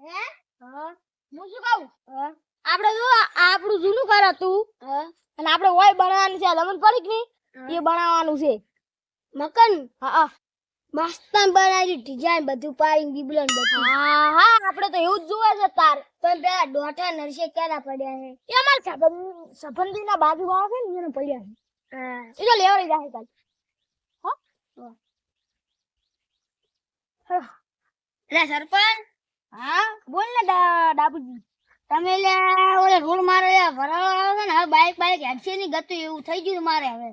હે હા હું શું કહું હા આપણે જો આપણું જૂનું ઘર હતું હા અને આપણે ઓય બનાવવાનું છે તમને પડી કે નહીં એ બનાવવાનું છે મકન હા મસ્ત બનાવી ડિઝાઇન બધું પાડીને બીબલન બધું હા હા આપણે તો એવું જ જોવે છે તાર પણ પેલા ડોટા નરસે ક્યાં પડ્યા છે એ અમાર સબંધીના બાજુવાળા છે ને એને પડ્યા હા છે એ તો લેવા લઈ જાય કાલ એટલે સરપંચ હા બોલ ને ડાબુજી તમે લે ઓલે રોડ મારો યાર ભરાવા આવે ને હવે બાઈક હેડશે નહીં ગતું એવું થઈ ગયું મારે હવે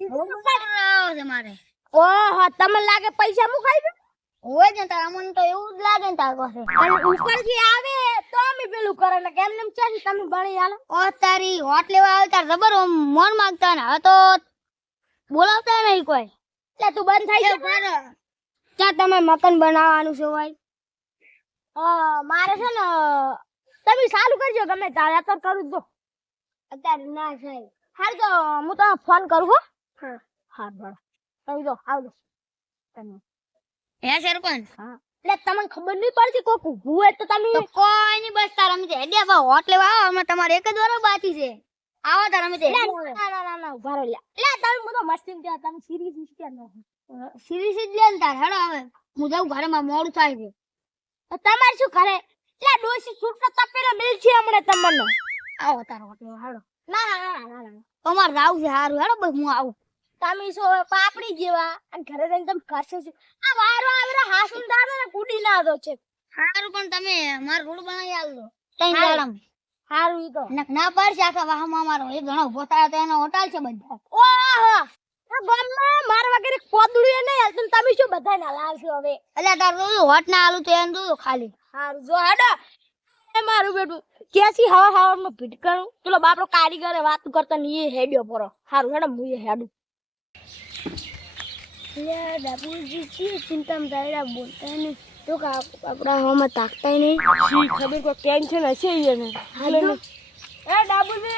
રોડ આવે છે મારે ઓહો તમને લાગે પૈસા મુ ખાઈ ગયો હોય ને તાર અમને તો એવું જ લાગે ને તાર પાસે અને ઉપરથી આવે તો અમે પેલું કરે ને કેમ નેમ ચાલી તમે ભણી આલો ઓ તારી હોટ લેવા આવે તાર જબર મન માંગતા ને હવે તો બોલાવતા નહીં કોઈ એટલે તું બંધ થઈ ગયો ત્યાં તમે મકાન બનાવવાનું છે ભાઈ મારે છે ને તમે ચાલુ કરજો ગમે તારે અત્યારે કરું જ દો અત્યારે ના થાય હાલ તો હું તમને ફોન કરું હો હા હા બરાબર તમે જો આવજો તમે હે સરપંચ હા એટલે તમને ખબર નહીં પડતી કોક ઊભું હોય તો તમે તો કોઈ નહીં બસ તાર અમે હેડ્યા બા હોટ લેવા આવો અમે તમારે એક જ વાર બાકી છે આવો તાર અમે ના ઉભા રહો લ્યા એટલે તમે હું તો મસ્તી ત્યાં તમે સિરીઝ મિસ્ટર ન સિરીઝ જ લે ને તાર હેડો હવે હું જાઉં ઘરે માં મોડું થાય છે તમારે શું કરે એટલે ડોસી છૂટનો તપેલો મિલ છે હમણે તમને આવો તાર હોટ લેવા હેડો ના તમારે રાવું છે સારું હેડો બસ હું આવું તમે શું હવે પાપડી જેવા અને ઘરે જઈને તમે કરશો શું આ વારો આવેલો હાસુન દાદા ને કુડી ના દો છે સારું પણ તમે મારો રોડ બનાવી આલો તઈ દાડમ હારું ઈ તો ના પાડશે આખા વાહમાં મારો એ ઘણો ઉભો થાય તો એનો હોટાલ છે બધા ઓહો આ ગામમાં મારા વગર કોદડું એ નહીં હાલતું તમે શું બધાને હલાવશો હવે એટલે તાર હોટ ના આલું તો એમ દો ખાલી હારું જો હેડો એ મારું બેટું કેસી હવા હવામાં ભીટ કરું પેલો બાપડો કારીગરે વાત કરતા ને એ હેડ્યો પરો હારું હેડો હું એ હેડું લે બાબુજી જી ચિંતામાં દાયરા બોલતા નહીં તો કે આપણા હવામાં તાકતા નહીં શી ખબર કોઈ ટેન્શન હશે એને હાલે ને એ ડાબુજી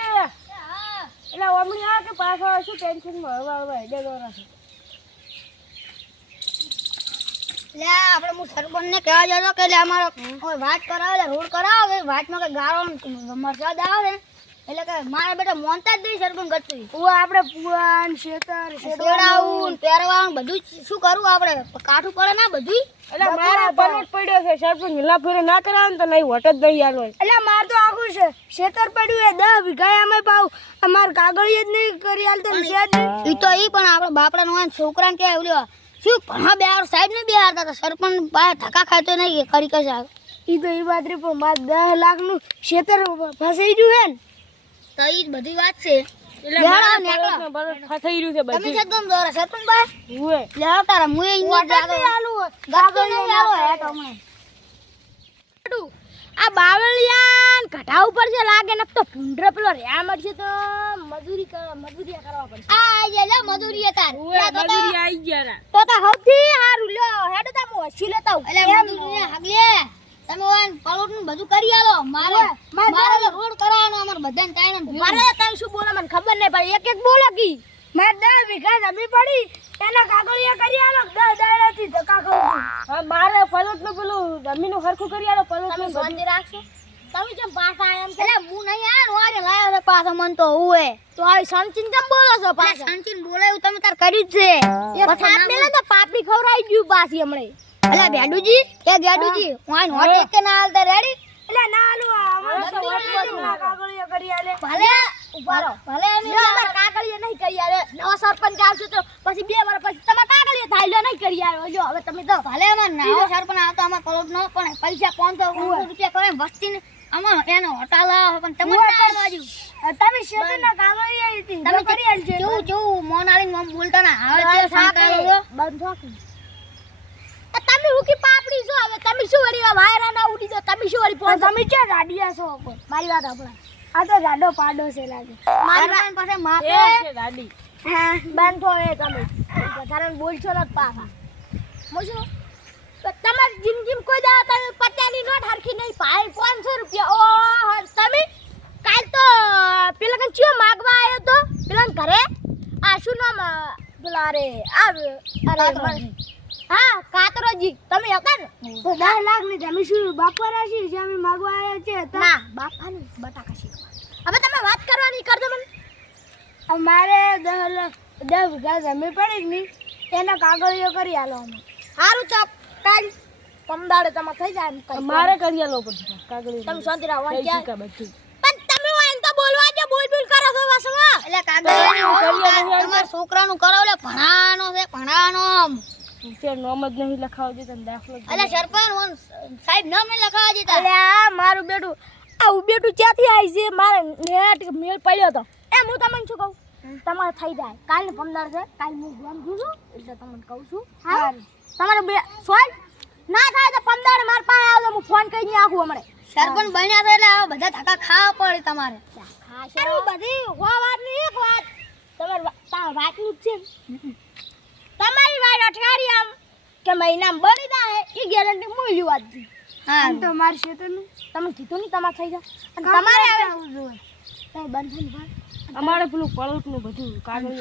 એટલે ઓમણી આ કે પાછો શું ટેન્શન માં હવા હેડે દોરા છે લે આપણે હું સરપંચ ને કહેવા જતો કે લે અમારો કોઈ વાત કરાવે રોડ કરાવે વાતમાં કે ગાળો મરસાદ આવે એટલે કે મારા બેટા મોનતા જ નહીં સરપંચ ગતું ઉવા આપણે પુવાન શેતર શેડાવું પહેરવાનું બધું શું કરવું આપણે કાઠું પડે ના બધું એટલે મારા પલોટ પડ્યો છે સરપંચ હિલા ફેરે ના કરાવે તો નહીં વટ જ નહીં આલો એટલે માર તો આખું છે શેતર પડ્યું એ 10 વીઘા અમે પાવ અમાર કાગળિયે જ નહીં કરી આલતો ઈ તો ઈ પણ આપણે બાપડાનો છોકરાને કે ઓલ્યો શું ભણા બેહાર સાહેબ ને બેહારતા તો સરપંચ પાસે ધક્કા ખાતો નહીં કરી કશા ઈ તો ઈ વાત રી પણ માર 10 લાખ નું શેતર ફસાઈ ગયું હે ને તો ઈ બધી વાત છે ફસાઈ રહ્યું છે તમે એકદમ દોરા સરપંચ ભાઈ હુએ લેવા તારા મુએ ઈ આલુ ગાતો નહીં આલો હેટ હમણે આ બાવળિયાન ઘટા ઉપર છે લાગે ને તો ભૂંડરો પેલો રહ્યા મળશે તો મજૂરી કરવા પડશે આ આઈ લે મજૂરી તાર મજૂરી આઈ ગયા તો હૌથી હારું લ્યો હેડ તા મો હસી લેતા એટલે મજૂરી હગલે તમે ઓન પલોટ નું બધું કરી આલો મારે રોડ કરાવવાનો અમાર બધાને તાઈણ મારે તમે શું બોલો મને ખબર નહીં પણ એક બોલો કી મેં 10 વીઘા જમીન પડી એના કાગળિયા કરી આલો 10 દાડાથી ધક્કા ખાઉં હા મારે પલોટ નું પેલું જમીન નું હરખું કરી આલો પલોટ નું શાંતિ રાખશો તમે જેમ પાછા એમ એટલે હું નહીં આ રોરે લાયો છે પાછો મન તો હુએ તો આ સંચિન કેમ બોલો છો પાછા શાંતિન બોલાયું તમે તાર કર્યું જ છે એક ખાટ મેલે તો પાપડી ખવરાઈ ગયું પાછી હમણે અલા બેડુજી કે બેડુજી હું હોટે કે ના હાલતા રેડી એટલે ના આલુ અમાર કાગળિયા કરી આલે ભલે ઉભારો ભલે અમે અમાર કાગળિયા નહીં કરી આલે નવો સરપંચ આવશે તો પછી 2 વર્ષ પછી તમાર કાગળિયા થાય લ્યો નહીં કરી આલો જો હવે તમે તો ભલે અમાર નાવો સરપંચ આવતો અમાર પલોટ ન પણ પૈસા 500 રૂપિયા કરે વસ્તી અમાર એનો હોટાલા પણ તમે ના બાજુ તમે શેતરના કાગળિયા હતી તમે કરી આલજે કેવું મોનાલી મમ બોલતા ના હવે સાંકાલો બંધો તમે હુકી પાપડી છો હવે તમે શું વળી વાયરા ના ઉડી દો તમે શું વળી તમે કે ગાડિયા છો મારી વાત આપણા આ તો જાડો પાડો છે લાગે મારી પાસે માપે છે ગાડી હા બંધો એ તમે વધારે બોલશો ન પાછા મોજો તો તમારી જિંદગીમાં કોઈ દા તમે 50 ની નોટ હરખી નહીં ભાઈ 500 રૂપિયા ઓહો તમે કાલ તો પેલા કન ચિયો માગવા આવ્યો તો પેલા ઘરે આ શું નામ પેલા અરે હા કાતરોજી તમે હતા ને તો 10 લાખ ની તમે શું બાપરા છીએ જે અમે માંગવા આવ્યા છે ના બાપાની બટાકા શીખવા હવે તમે વાત કરવાની કરજો મને અમારે 10 વીઘા જમીન પડી ની એના કાગળિયો કરી આલો અમે સારું તો કાલ પમદાડે તમે થઈ જાય એમ મારે કરી આલો પડશે કાગળી તમે શાંતિ રહો થઈ ક્યાં ચૂકા બધું પણ તમે વાન તો બોલવા જો બોલ બોલ કરો છો વાસવા એટલે તમારા છોકરાનું કરો એટલે ભણાનો છે ભણાનો તે નામ જ નહીં લખાવજો તને દાખલો જ એટલે સરપંચ સાહેબ નામ નહીં લખાવા દીધા અલે આ મારું બેટું આવું બેટું ક્યાંથી આવી છે મારે નેટ મેલ પડ્યો તો એ હું તમને શું કહું તમારે થઈ જાય કાલ ને પમદાર છે કાલ હું ગોમ છું એટલે તમને કહું છું હા તમારે બે સોલ ના થાય તો પમદાર માર પાસે આવજો હું ફોન કરીને આખું હમણે સરપંચ બન્યા છે એટલે આ બધા ધક્કા ખાવા પડે તમારે ખાસા બધી વાત ની એક વાત તમારી વાતનું જ છે તમારી વાત અઠવાડિયે આમ કે મહિનામાં બની જાય એ ગેરંટી મૂલ્ય વાત છે હા તો માર શેતરનું તમે કીધું ને તમારે થઈ જાય અને તમારે આવવું જોઈએ કઈ બંધ થઈ ભાઈ અમારે પેલું પળોટનું બધું કાગળ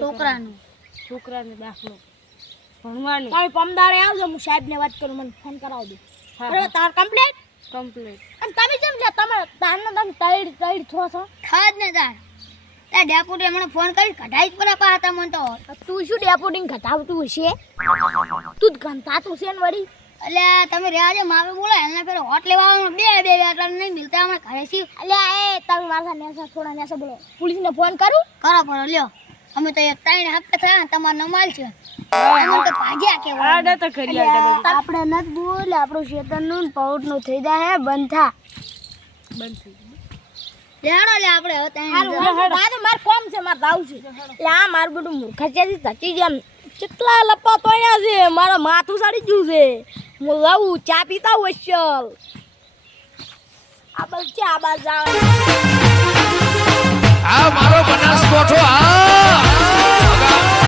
છોકરાનું દાખલો ભણવાની તમે પમદાડે આવજો હું સાહેબને વાત કરું મને ફોન કરાવજો હા, બરાબર તાર કમ્પ્લીટ કમ્પ્લીટ અને તમે જેમ છે તમે તારને તમે તૈડ છો છો ખાદ ને તાર ત્યાં ડેપુટી મને ફોન કરી કઢાઈ જ પડે પાછા મને તો તું શું ડેપોટિંગ ઘટાવતું હશે તું જ ઘંટાતું છે ને વળી એટલે તમે રહ્યા છે મારું બોલો એને ફેર હોટ લેવા આવવાનું બે એટલે નહીં મિલતા અમે ઘરે છીએ એટલે એ તમે મારા નેસા થોડા નેસા બોલો પોલીસને ફોન કરું કરો પડો લ્યો અમે તો એક 3 હપ્તા થયા તમારો નમાલ છે અમે તો ભાગ્યા કેવા આડા તો કરી આલતા બધું આપણે નથી બોલે આપણું શેતરનું ને પૌટનું થઈ જાય બંધ થા બંધ થઈ ગયું. લેડો લે આપણે હવે હારું મારે કોમ છે મારે જાવું છે એટલે આ મારું બધું મૂર્ખાચેથી ધચી જેમ કેટલા લપ્પા તોડ્યા છે મારા માથું સડી ગયું છે હું લાવું ચા પીતા હોય ચલ આ બસ ચા બાર જાવ